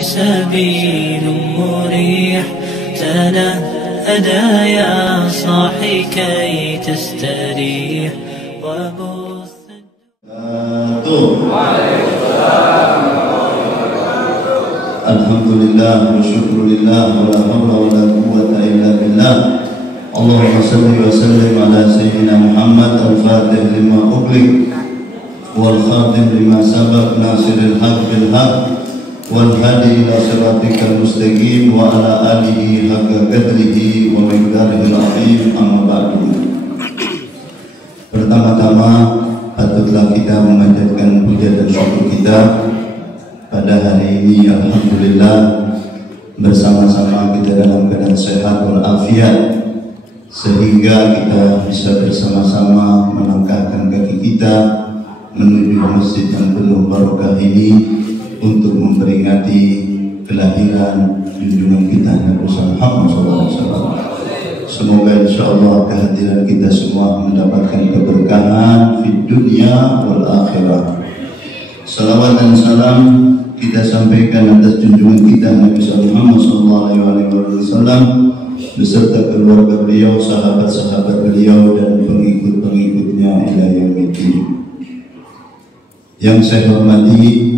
سبيل مريح تنهدى يا صاحي كي تستريح وبث. Alhamdulillah wa syukurillah wa la hawla wa la quwwata illa billah. Allahumma salli wa sallim ala sayyidina Muhammad al-fatih lima ughliq wal khatim lima sabaq nasiril haq bil haq wal hadi ila siratikal mustaqim wa ala alihi haqqa qadrihi wa miqdarihil azim. Amma ba'du. Pertama-tama patutlah kita memanjatkan puja dan syukur kita pada hari ini. Alhamdulillah bersama-sama kita dalam keadaan sehat walafiat, sehingga kita bisa bersama-sama melangkahkan kaki kita menuju masjid yang penuh barokah ini untuk memperingati kelahiran junjungan kita Nabi Muhammad SAW. Semoga insyaallah kehadiran kita semua mendapatkan keberkahan di dunia wal akhirah. Salawat dan salam kita sampaikan atas junjungan kita Nabi Muhammad SAW beserta keluarga beliau, sahabat-sahabat beliau, dan pengikut-pengikutnya ila yaumil. Yang saya hormati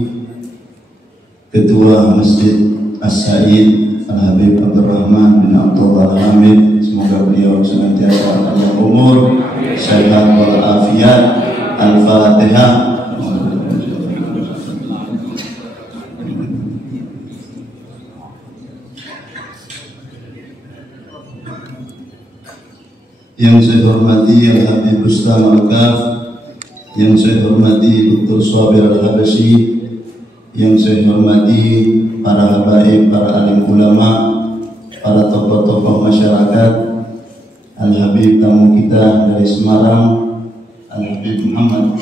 Ketua Masjid As-Said Al-Habib Abdurrahman bin Abdullah Al-Hamid, semoga beliau senantiasa panjang umur, sehat walafiat. Al-Fatihah. Yang saya hormati Al-Habib Rustam Al-Kaf, yang saya hormati Dr. Swabir Al-Habasyi, yang saya hormati para habaib, para alim ulama, para tokoh-tokoh masyarakat, Al-Habib tamu kita dari Semarang, Al-Habib Muhammad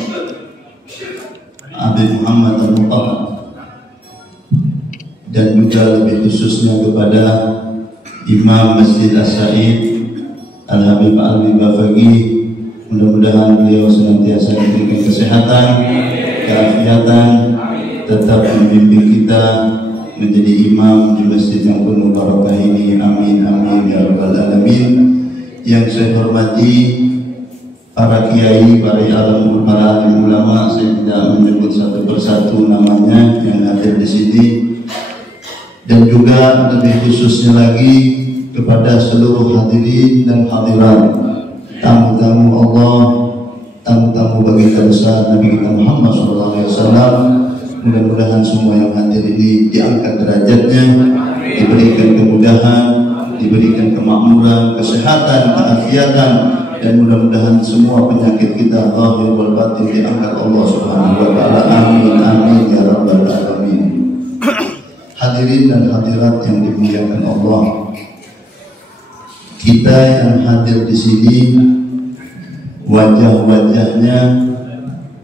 Al-Muqaddam, dan juga lebih khususnya kepada Imam Masjid As-Said Al-Habib Al-Bafagi. Mudah-mudahan beliau senantiasa diberikan kesehatan, keafiatan, tetap membimbing kita menjadi imam di masjid yang penuh barokah ini. Amin amin ya rabbal alamin. Yang saya hormati para kiai, para alim ulama, saya tidak menyebut satu persatu namanya yang hadir di sini, dan juga lebih khususnya lagi kepada seluruh hadirin dan hadirat, tamu-tamu Allah, tamu-tamu baginda besar Nabi kita Muhammad SAW. Mudah-mudahan semua yang hadir ini diangkat derajatnya, diberikan kemudahan, diberikan kemakmuran, kesehatan, keafiatan, dan mudah-mudahan semua penyakit kita zahir wal batin diangkat Allah Subhanahu wa taala. Amin amin ya rabbal alamin. Hadirin dan hadirat yang dimuliakan Allah, kita yang hadir di sini wajah-wajahnya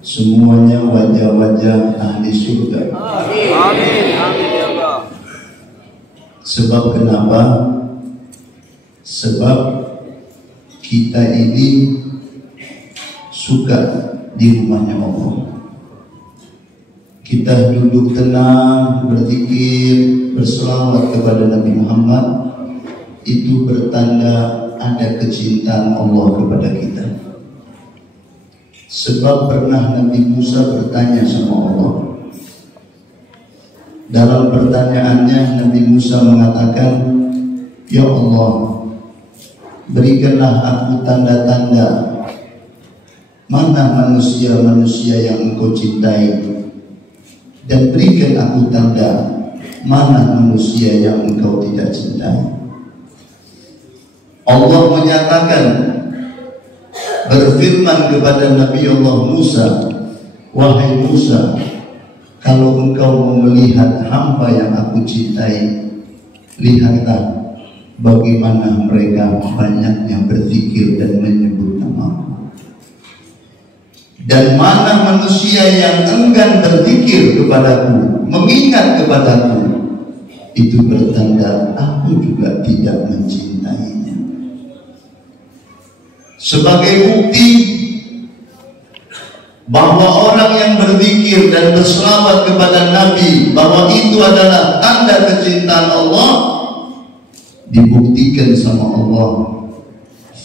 semuanya wajah-wajah ahli surga. Amin amin ya Allah. Sebab kenapa? Sebab kita ini suka di rumahnya Allah. Kita duduk tenang, berzikir, berselawat kepada Nabi Muhammad. Itu bertanda ada kecintaan Allah kepada kita. Sebab pernah Nabi Musa bertanya sama Allah. Dalam pertanyaannya Nabi Musa mengatakan, ya Allah, berikanlah aku tanda-tanda mana manusia-manusia yang engkau cintai, dan berikan aku tanda mana manusia yang engkau tidak cintai. Allah menyatakan, berfirman kepada Nabi Allah Musa, wahai Musa, kalau engkau mau melihat hamba yang aku cintai, lihatlah bagaimana mereka banyaknya berzikir dan menyebut namaku. Dan mana manusia yang enggan berzikir kepadaku, mengingat kepadaku, itu bertanda aku juga tidak mencintainya. Sebagai bukti bahwa orang yang berzikir dan berselawat kepada Nabi, bahwa itu adalah tanda kecintaan Allah, dibuktikan sama Allah.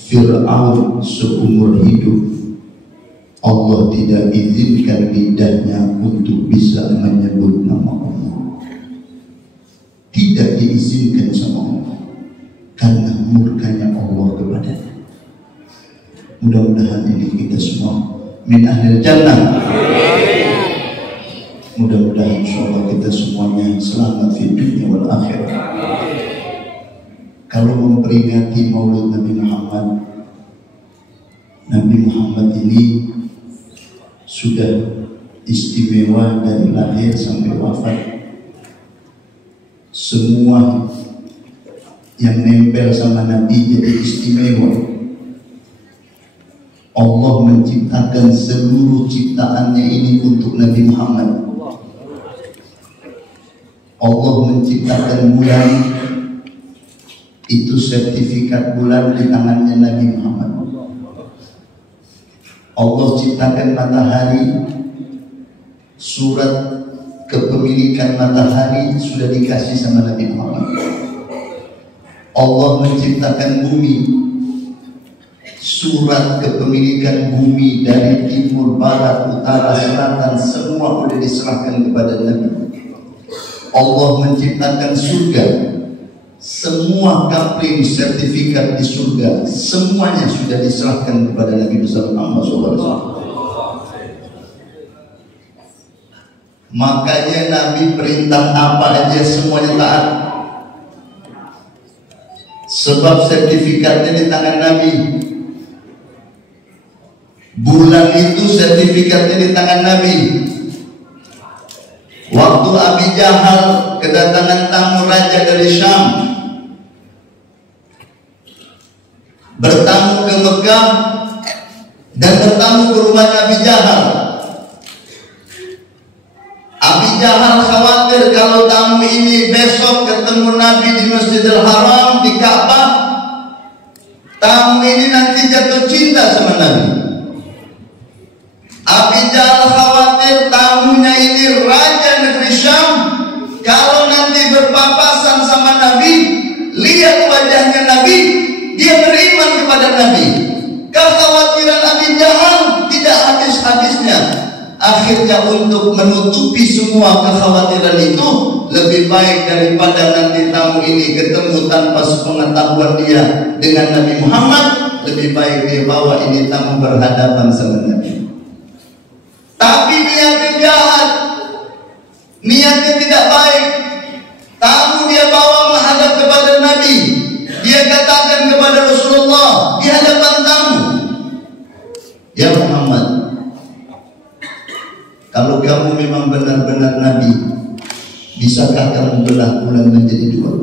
Fir'aun seumur hidup Allah tidak izinkan lidahnya untuk bisa menyebut nama Allah. Tidak diizinkan sama Allah karena murkanya Allah kepadanya. Mudah-mudahan ini kita semua min ahlil jannah. Mudah-mudahan insyaallah kita semuanya selamat di dunia wal akhirah. Kalau memperingati Maulid Nabi Muhammad ini sudah istimewa dari lahir sampai wafat. Semua yang nempel sama Nabi jadi istimewa. Allah menciptakan seluruh ciptaannya ini untuk Nabi Muhammad. Allah menciptakan bulan, itu sertifikat bulan di tangannya Nabi Muhammad. Allah ciptakan matahari, surat kepemilikan matahari sudah dikasih sama Nabi Muhammad. Allah menciptakan bumi, surat kepemilikan bumi dari timur, barat, utara, selatan, semua sudah diserahkan kepada Nabi. Allah menciptakan surga, semua kapling sertifikat di surga semuanya sudah diserahkan kepada Nabi Muhammad SAW. Makanya Nabi perintah apa aja semuanya taat, sebab sertifikatnya di tangan Nabi. Bulan itu sertifikatnya di tangan Nabi. Waktu Abi Jahal kedatangan tamu raja dari Syam, bertamu ke Mekah dan bertamu ke rumah Abi Jahal. Abi Jahal khawatir kalau tamu ini besok ketemu Nabi di Masjidil Haram, di Ka'bah, tamu ini nanti jatuh cinta sama Nabi. Abi Jahal khawatir tamunya ini raja negeri Syam, kalau nanti berpapasan sama Nabi, lihat wajahnya Nabi, dia beriman kepada Nabi. Kekhawatiran Abi Jahal tidak habis-habisnya. Akhirnya untuk menutupi semua kekhawatiran itu, lebih baik daripada nanti tamu ini ketemu tanpa sepengetahuan dia dengan Nabi Muhammad, lebih baik dia bawa ini tamu berhadapan sama Nabi. Tapi niatnya jahat, niatnya tidak baik. Tamu dia bawa menghadap kepada Nabi, dia katakan kepada Rasulullah di hadapan tamu, "Ya Muhammad, kalau kamu memang benar-benar Nabi, bisakah kamu belah bulan menjadi dua?"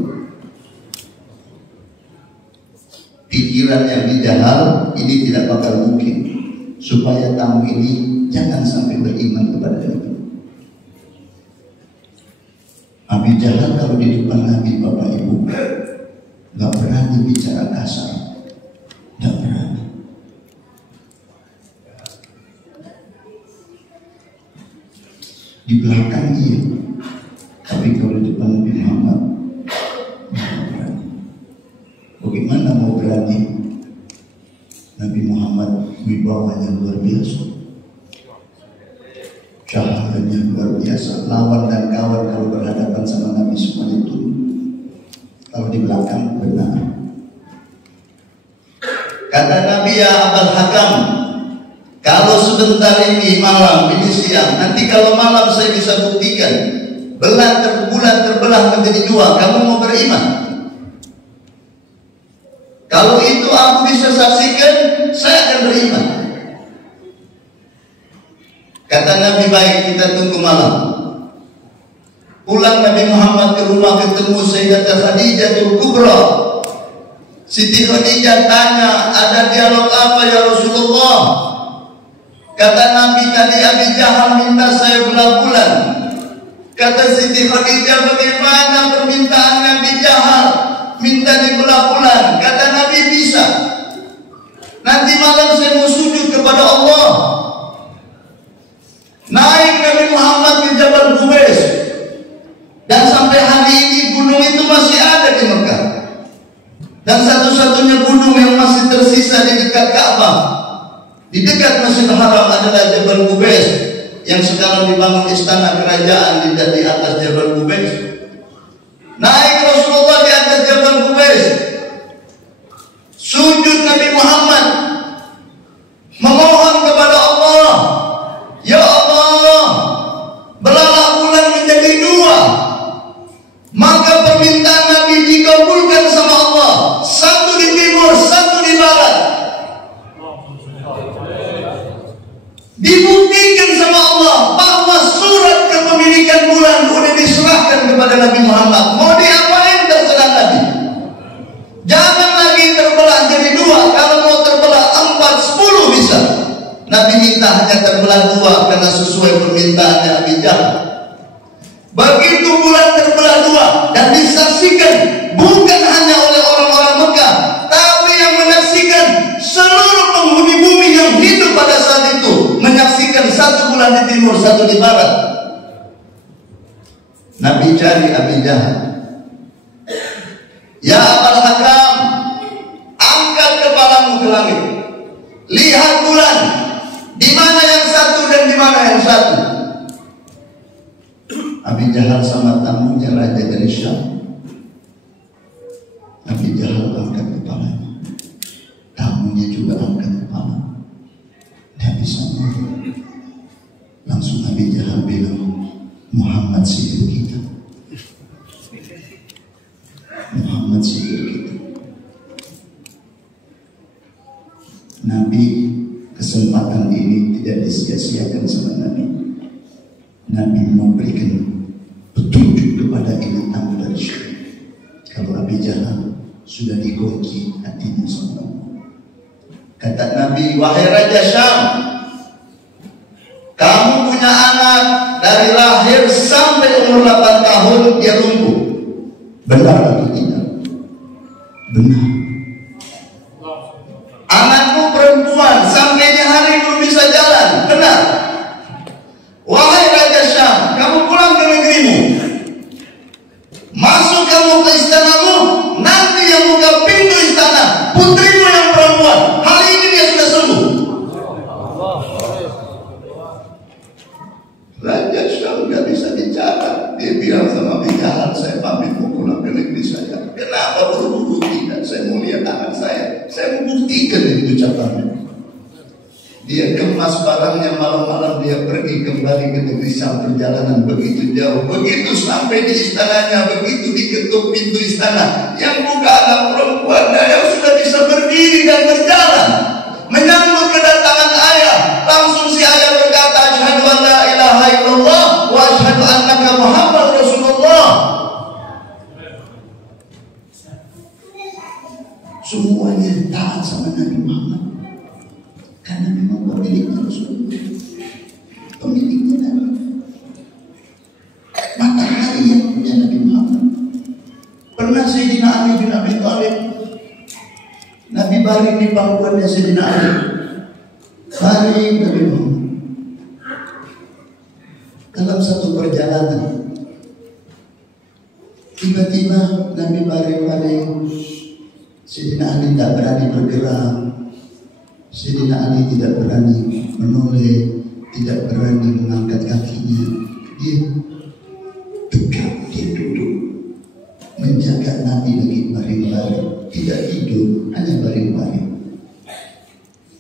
Pikirannya Abi Jahal ini tidak bakal mungkin, supaya tamu ini jangan sampai beriman kepada Nabi. Abi Jahal kalau di depan Nabi, Bapak Ibu, gak berani bicara kasar, gak berani. Di belakang iya, tapi kalau di depan Nabi Muhammad gak berani. Bagaimana mau berani? Nabi Muhammad wibawanya luar biasa, cahayanya luar biasa. Lawan dan kawan kalau berhadapan sama Nabi semuanya itu. Kalau di belakang benar. Kata Nabi, "Ya Abul Hakam, kalau sebentar ini malam, ini siang, nanti kalau malam saya bisa buktikan bulan terbelah menjadi dua, kamu mau beriman? Kalau itu aku bisa saksikan, saya akan beriman." Kata Nabi, "Baik, kita tunggu malam." Pulang Nabi Muhammad ke rumah, ketemu Sayyidatah Khadijatul Kubra. Siti Khadijah tanya, "Ada dialog apa ya Rasulullah?" Kata Nabi, "Tadi Abi Jahal minta saya belah bulan." Kata Siti Khadijah, "Bagaimana permintaan Nabi Jahal minta dibelah bulan?" Kata Nabi, "Bisa. Nanti malam saya mau sujud kepada Allah. tersisa di dekat Ka'bah, di dekat Masjidil Haram adalah Jabal Qubais, yang sekarang dibangun istana kerajaan di atas Jabal Qubais. Naik Rasulullah di atas Jabal Qubais, sujud Nabi Muhammad, memohon kepada Allah, ya Allah, belalah bulan menjadi dua, maka permintaan Nabi dikabulkan sama Allah, satu di timur, satu di barat. Dibuktikan sama Allah bahwa surat kepemilikan bulan sudah diserahkan kepada Nabi Muhammad. Mau diapain terserah Nabi. Jangan lagi terbelah jadi dua. Kalau mau terbelah 4, 10 bisa. Nabi minta hanya terbelah 2 karena sesuai permintaannya Abi Jahal. Begitu bulan terbelah 2 dan disaksikan bukan hanya oleh orang-orang Mekah, tapi yang menyaksikan seluruh penghuni bumi yang hidup pada saat itu, menyaksikan satu bulan di timur, satu di barat. Nabi cari Abi Jahal. Ya Abul Hakam, angkat kepalamu ke langit, lihat bulan, di mana yang satu dan di mana yang satu. Abi Jahal sama tamunya raja dari Syam. Abi Jahal angkat kepalanya, tamunya juga angkat kepala. Dia bisa melihat. Langsung Abi Jahal bilang, Muhammad sihir kita. Muhammad sihir kita. Nabi, kesempatan ini tidak disia-siakan sama Nabi. Nabi memberikan petunjuk kepada ini tamu dari Syam. Kalau Abi Jahal sudah dikunci hatinya sama Allah. Kata Nabi, wahai Raja Syam, kamu punya anak dari lahir sampai umur 8 tahun dia lumpuh. Benar atau tidak? Benar. Anakku perempuan sampai di hari belum bisa jalan. Benar. Wahai Raja Syam, kamu pulang ke negerimu, masuk kamu ke istanamu, nanti yang buka pintu istana putrimu yang perempuan. Hari ini dia sudah sembuh. Raja Syam nggak bisa bicara. Dia bilang sama Abi Jahal, saya pamit mau pulang ke negeri saya. Kenapa buru-buru tidak? Saya mau lihat anak saya. Saya mau buktikan ini ucapannya. Dia kemas barangnya, malam-malam dia pergi kembali ke negeri Syam. Perjalanan begitu jauh, begitu sampai di istananya, begitu diketuk pintu istana, yang buka anak perempuannya yang sudah bisa berdiri dan berjalan, menyambut kedatangan ayah. Langsung si ayah berkata, asyhadu an la ilaha illallah wa asyhadu annaka Muhammad Rasulullah. Semuanya taat sama Nabi Muhammad. Karena memang pemiliknya Rasulullah, pemiliknya Nabi. Matahari yang punya Nabi Muhammad. Pernah Sayyidina Ali bin Abi Thalib, Nabi baring di pangkuannya Sayyidina Ali, baring Nabi Muhammad. Dalam satu perjalanan, tiba-tiba Nabi baring-baring, Sayyidina Ali tidak berani bergerak. Sayyidina Ali tidak berani menoleh, tidak berani mengangkat kakinya. Dia tegak, dia duduk, menjaga Nabi lagi baring-baring, tidak tidur, hanya baring-baring.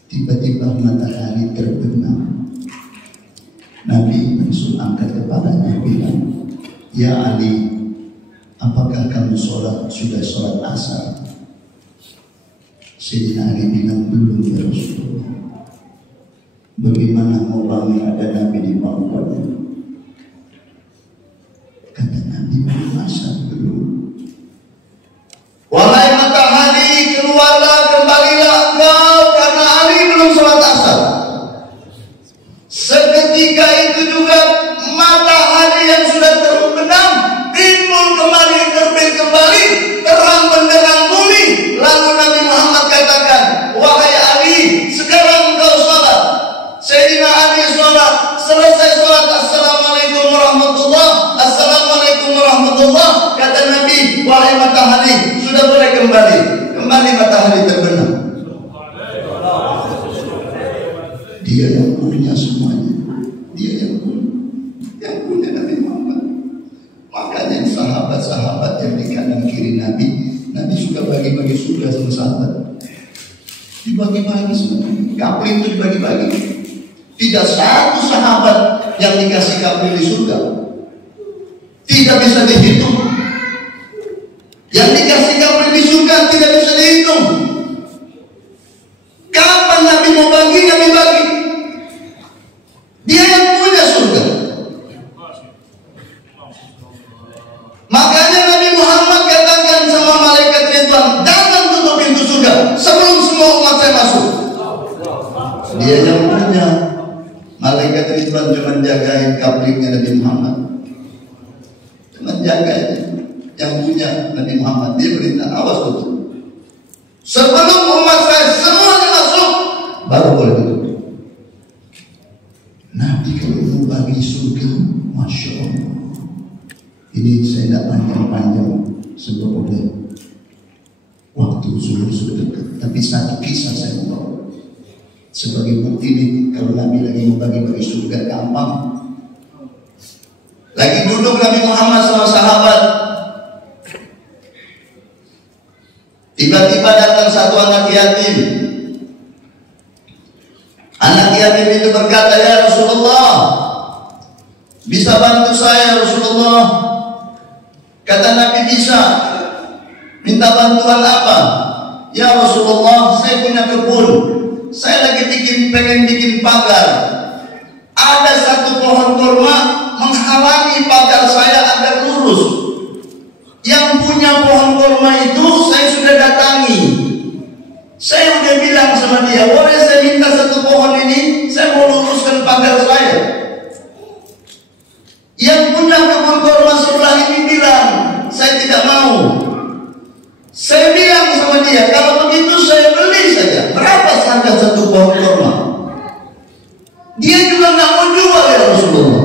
Tiba-tiba matahari terbenam. Nabi langsung angkat kepalanya bilang, ya Ali, apakah kamu sudah sholat asar? Sayyidina Ali bilang, belum ya Rasulullah. Bagaimana mau bangun ada Nabi di pangkuannya? Kata Nabi, masa belum? Wahai matahari, keluarlah, kembalilah engkau, karena Ali belum sholat asar. Seketika itu juga matahari yang sudah terbenam timbul kembali, terbit kembali, terang benderang bumi. Lalu Nabi Muhammad katakan, wahai Ali, sekarang engkau sholat. Sayyidina Ali sholat, selesai sholat asar. punya semuanya. Dia yang punya Nabi Muhammad. Makanya sahabat-sahabat yang di kanan kiri Nabi suka bagi-bagi surga sama sahabat. Dibagi-bagi semuanya. Kapling itu dibagi-bagi. Tidak satu sahabat yang dikasih kapling di surga. Tidak bisa dihitung. Yang dikasih kapling di surga tidak bisa dihitung. Kapan Nabi mau bagi, Nabi bagi. Dia yang punya surga. Makanya Nabi Muhammad katakan sama malaikat Ridwan, jangan tutup pintu surga sebelum semua umat saya masuk. Dia yang punya. Malaikat Ridwan cuma jagain kaplingnya Nabi Muhammad. Cuma jagain yang punya Nabi Muhammad. Dia perintah, awas tutup. Sebelum umat saya semuanya masuk, baru boleh tutup. Nabi kalau mau bagi surga, Masya Allah. Ini saya tidak panjang-panjang sebab udah waktu zuhur sudah dekat. Tapi satu kisah saya mau bawa sebagai bukti ini. Kalau Nabi lagi mau bagi-bagi surga gampang. Lagi duduk Nabi Muhammad sama sahabat, tiba-tiba datang satu anak yatim. Anak yatim itu berkata, ya Rasulullah, bisa bantu saya Rasulullah? Kata Nabi, bisa. Minta bantuan apa? Ya Rasulullah, saya punya kebun. Saya lagi pengen bikin pagar. Ada satu pohon kurma menghalangi pagar saya agar lurus. Yang punya pohon kurma itu saya sudah datangi. Saya udah bilang sama dia, boleh saya minta satu pohon ini, saya mau luruskan pagar saya. Yang punya kebun kurma sebelah ini bilang, saya tidak mau. Saya bilang sama dia, kalau begitu saya beli saja. Berapa harga satu pohon kurma? Dia juga nggak mau jual, ya Rasulullah.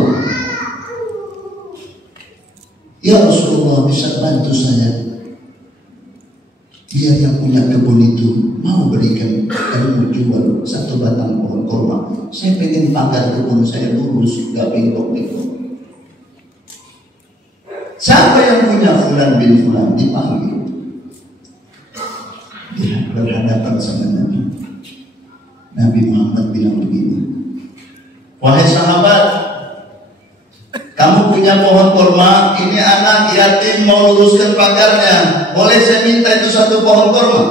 Ya Rasulullah, bisa bantu saya? Biar yang punya kebun itu mau berikan dan mau jual satu batang pohon kurma. Saya pengen pagar kebun saya lurus, gak bengkok-bengkok. Siapa yang punya Fulan bin Fulan? Dipanggil. Dia berhadapan sama Nabi. Nabi Muhammad bilang begini, wahai sahabat, kamu punya pohon kurma, ini anak yatim mau luruskan pagarnya, boleh saya minta itu satu pohon kurma?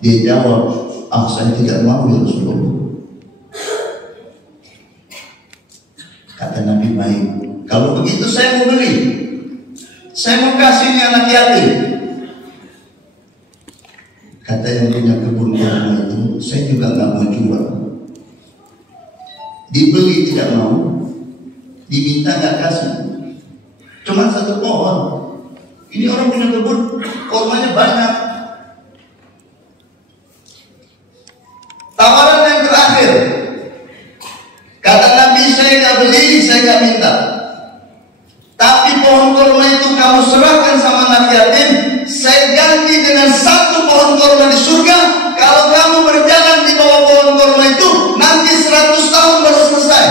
Dia jawab, saya tidak mau ya Rasulullah. Kata Nabi, baik, kalau begitu saya mau beli. Saya mau kasih ini anak yatim. Kata yang punya kebun kurma itu, saya juga nggak mau jual. Dibeli tidak mau, diminta nggak kasih. Cuma satu pohon. Ini orang punya kebun, kurmanya banyak. Tawaran yang terakhir, kata Nabi, saya nggak beli, saya nggak minta. Tapi pohon kurma itu kamu serahkan sama anak yatim, saya ganti dengan satu pohon kurma di surga. Kalau kamu berjalan di bawah pohon kurma itu, nanti 100 tahun baru selesai.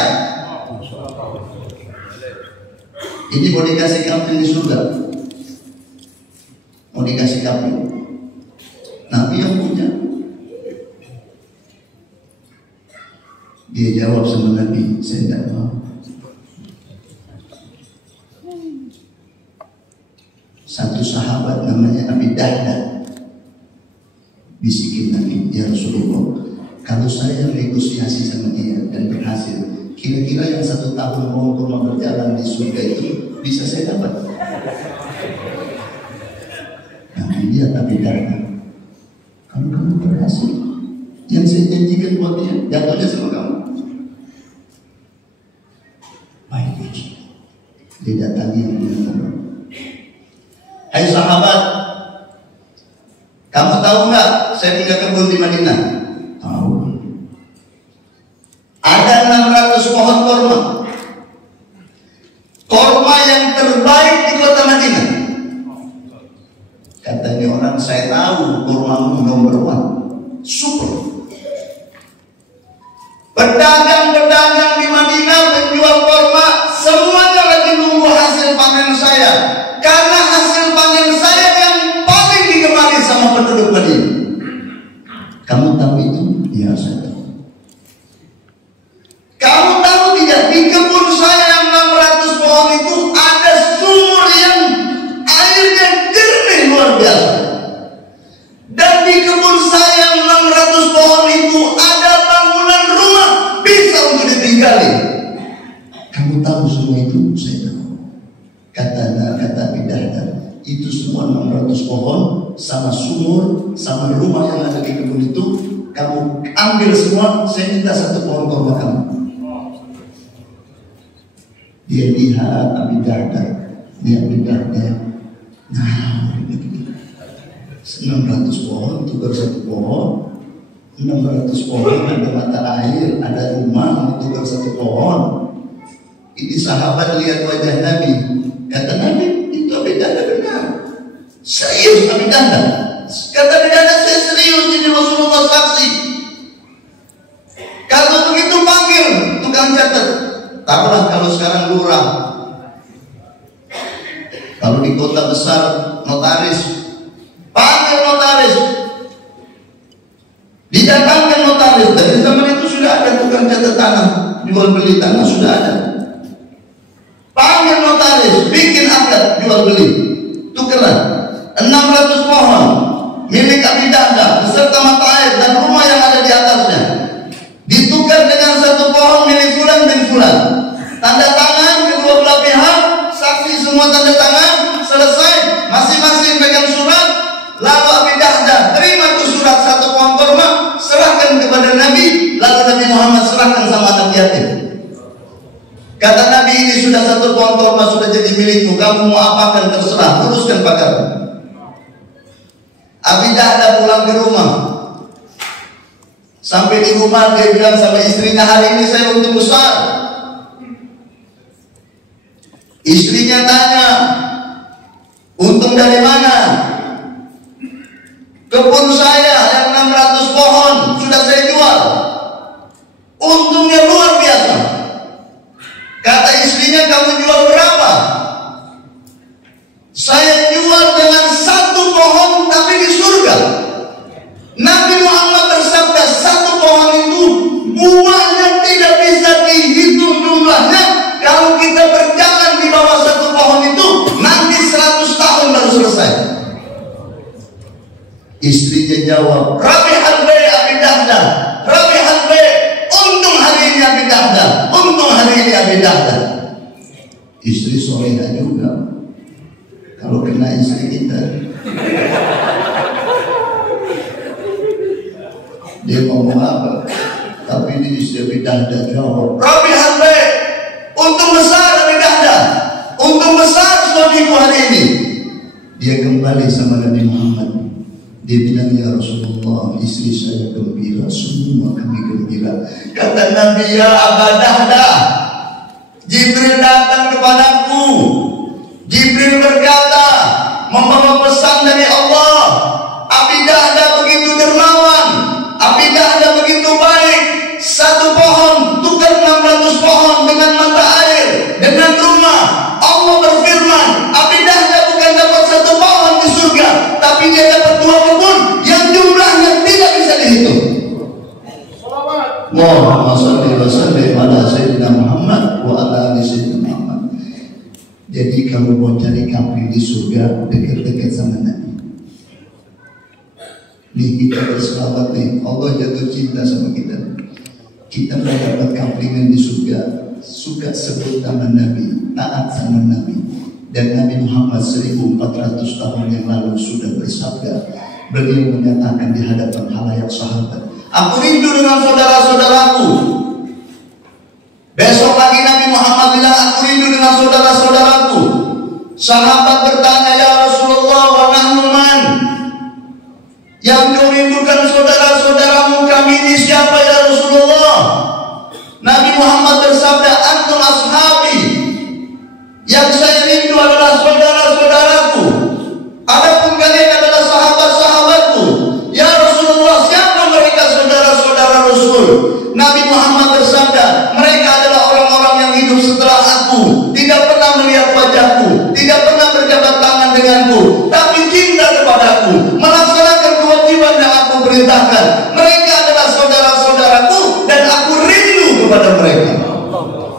Ini mau dikasih kapling di surga, mau dikasih kapling. Nabi yang punya. Dia jawab sama Nabi, saya tidak mau. Satu sahabat namanya Abi Dahdah bisikin Nabi, ya Rasulullah, kalau saya negosiasi sama dia dan berhasil, kira-kira yang 1 tahun mau kurma berjalan di surga itu bisa saya dapat? Nah dia Abi Dahdah, kalau kamu berhasil, yang saya janjikan buat dia jatuhnya sama kamu. Baik, dia datangi yang punya. Hai sahabat, kamu tahu nggak saya punya kebun di Madinah? Tahu. Ada 600 pohon kurma. Kurma yang terbaik di kota Madinah. Katanya orang, saya tahu kurmamu nomor 1, super. Pedagang-pedagang di Madinah, penjual korma, semuanya lagi nunggu hasil panen saya. Karena hasil panen saya yang paling digemari sama penduduk Madinah. Kamu tahu itu? Ya, saya tahu. Kamu tahu tidak? Di kebun saya yang 600 pohon itu ada sumur yang airnya jernih luar biasa. Dan di kebun saya yang 600 pohon itu ada bangunan rumah bisa untuk ditinggali. Kamu tahu semua itu? Saya tahu. Kata Bidahda, itu semua 600 pohon sama sumur sama rumah yang ada di kebun itu, kamu ambil semua, saya minta satu pohon korma kamu. Dia lihat Bidahda, dia Bidahda, nah 600 pohon tukar satu pohon, 600 pohon ada mata air, ada rumah tukar satu pohon. Ini sahabat lihat wajah Nabi, kata Nabi itu Bidahda benar. Serius Bidahda? Kata Bidahda, saya serius, ini Rasulullah saksi. Kalau begitu panggil tukang catat. Taruhlah kalau sekarang lurah, kalau di kota besar notaris, panggil notaris, didatangkan notaris. Dari zaman itu sudah ada tukang catat tanah, jual beli tanah sudah ada. Panggil notaris, bikin akad jual beli, tukeran 600 pohon milik Bidahda beserta mata air dan rumah yang ada di atasnya, ditukar dengan satu pohon milik fulan bin fulan. Tanda tangan kedua belah pihak, saksi semua tanda tangan, selesai, masing-masing pegang surat. Lalu Bidahda terima tuh surat satu pohon korma, serahkan kepada Nabi. Lalu Nabi Muhammad serahkan sama anak yatim. Kata Nabi, ini sudah satu pohon korma sudah jadi milikmu, kamu mau apakan terserah, uruskan pagar. Bidahda pulang ke rumah. Sampai di rumah dia bilang sama istrinya, hari ini saya untung besar. Istrinya tanya, untung dari mana? Kebun saya yang 600 pohon sudah saya jual, untungnya luar biasa. Kata istrinya, kamu jual berapa? Saya jual dengan satu pohon tapi di surga. Nabi Muhammad bersabda, satu pohon itu buahnya tidak bisa dihitung jumlahnya. Kalau kita berjalan di bawah satu pohon itu, nanti 100 tahun baru selesai. Istrinya jawab, Rabi'al bai' Bidahda, Rabi'al bai', untung hari ini Bidahda, untung hari ini Bidahda. Istri solehah juga. Kalau kena istri kita, dia ngomong apa? Tapi ini istri Bidahda jawab, Rabi'al bai', untung besar Bidahda, untung besar suamiku hari ini. Dia kembali sama Nabi Muhammad. Dia bilang, ya Rasulullah, istri saya gembira, semua kami gembira. Kata Nabi, ya Bidahda, Jibril datang kepadaku. Jibril berkata, membawa pesan dari Allah. Bidahda begitu dermawan, Bidahda begitu baik. Satu pohon tukar 600 pohon dengan mata air, dengan rumah. Allah berfirman, Bidahda bukan dapat satu pohon di surga, tapi dia dapat 2 kebun yang jumlahnya tidak bisa dihitung. Allahumma shalli wa sallim ala sayyidina Muhammad wa ala ali sayyidina Muhammad. Jadi kalau mau cari kambing di surga, dekat-dekat sama Nabi. Nih kita berselawat nih, Allah jatuh cinta sama kita. Kita mendapat kampingan di surga, suka sebut nama Nabi, taat sama Nabi. Dan Nabi Muhammad 1400 tahun yang lalu sudah bersabda. Beliau menyatakan di hadapan halayak sahabat, aku rindu dengan saudara-saudaraku. Besok lagi Nabi Muhammad bilang, aku rindu dengan saudara-saudaraku. Sahabat bertanya, ya Rasulullah, wa nahnu man? Yang kau rindukan saudara-saudaramu kami ini siapa ya Rasulullah? Nabi Muhammad bersabda, antum ashabi. Yang saya rindu adalah saudara-saudaraku. Adapun kalian adalah sahabat-sahabatku. Ya Rasulullah, siapa mereka saudara-saudara Rasul? Nabi Muhammad tapi cinta kepadaku, melaksanakan kewajiban yang aku perintahkan. Mereka adalah saudara-saudaraku dan aku rindu kepada mereka.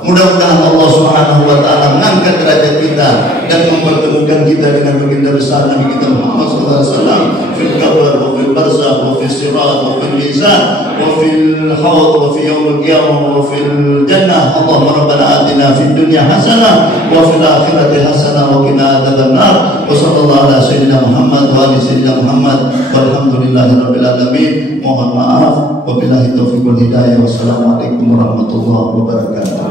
Mudah-mudahan Allah Subhanahu wa taala mengangkat derajat kita dan mempertemukan kita dengan baginda besar Nabi kita Muhammad sallallahu alaihi wasallam fil qabr wa fil barzakh wa fil sirat wa fil mizan wa fil haud wa fi yaumil qiyamah wa fil jannah. Allahumma rabbana atina fid dunya hasanah wa fil akhirati hasanah wa qina adzabannar. Wa sallallahu ala sayyidina Muhammad wa ali sayyidina Muhammad walhamdulillahirabbil alamin. Mohon maaf, wabillahi taufiq wal hidayah. Wassalamualaikum warahmatullahi wabarakatuh.